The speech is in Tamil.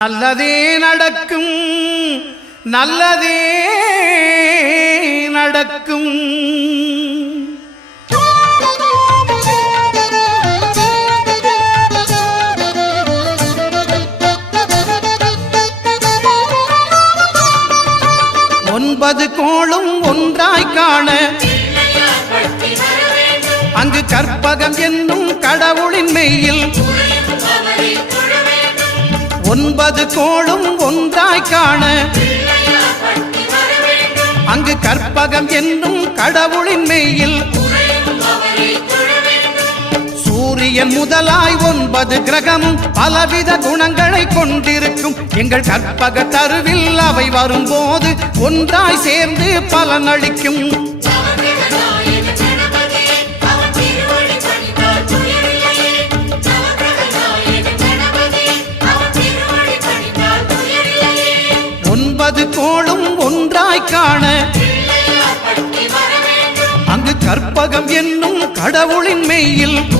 நல்லதே நடக்கும், நல்லதே நடக்கும். ஒன்பது கோளும் ஒன்றாய் காண அங்கு கற்பகம் என்னும் கடவுளின் மெய்யில் ஒன்பது கோளும் ஒன்றாய் காண அங்கு கற்பகம் என்னும் கடவுளின் மெய்யில் சூரியன் முதலாய் 9 கிரகமும் பலவித குணங்களை கொண்டிருக்கும். எங்கள் கற்பக தருவில் அவை வரும்போது ஒன்றாய் சேர்ந்து பலனளிக்கும். கோளும் ஒன்றாய் காண அங்கு கற்பகம் என்னும் கடவுளின் மெய்யில்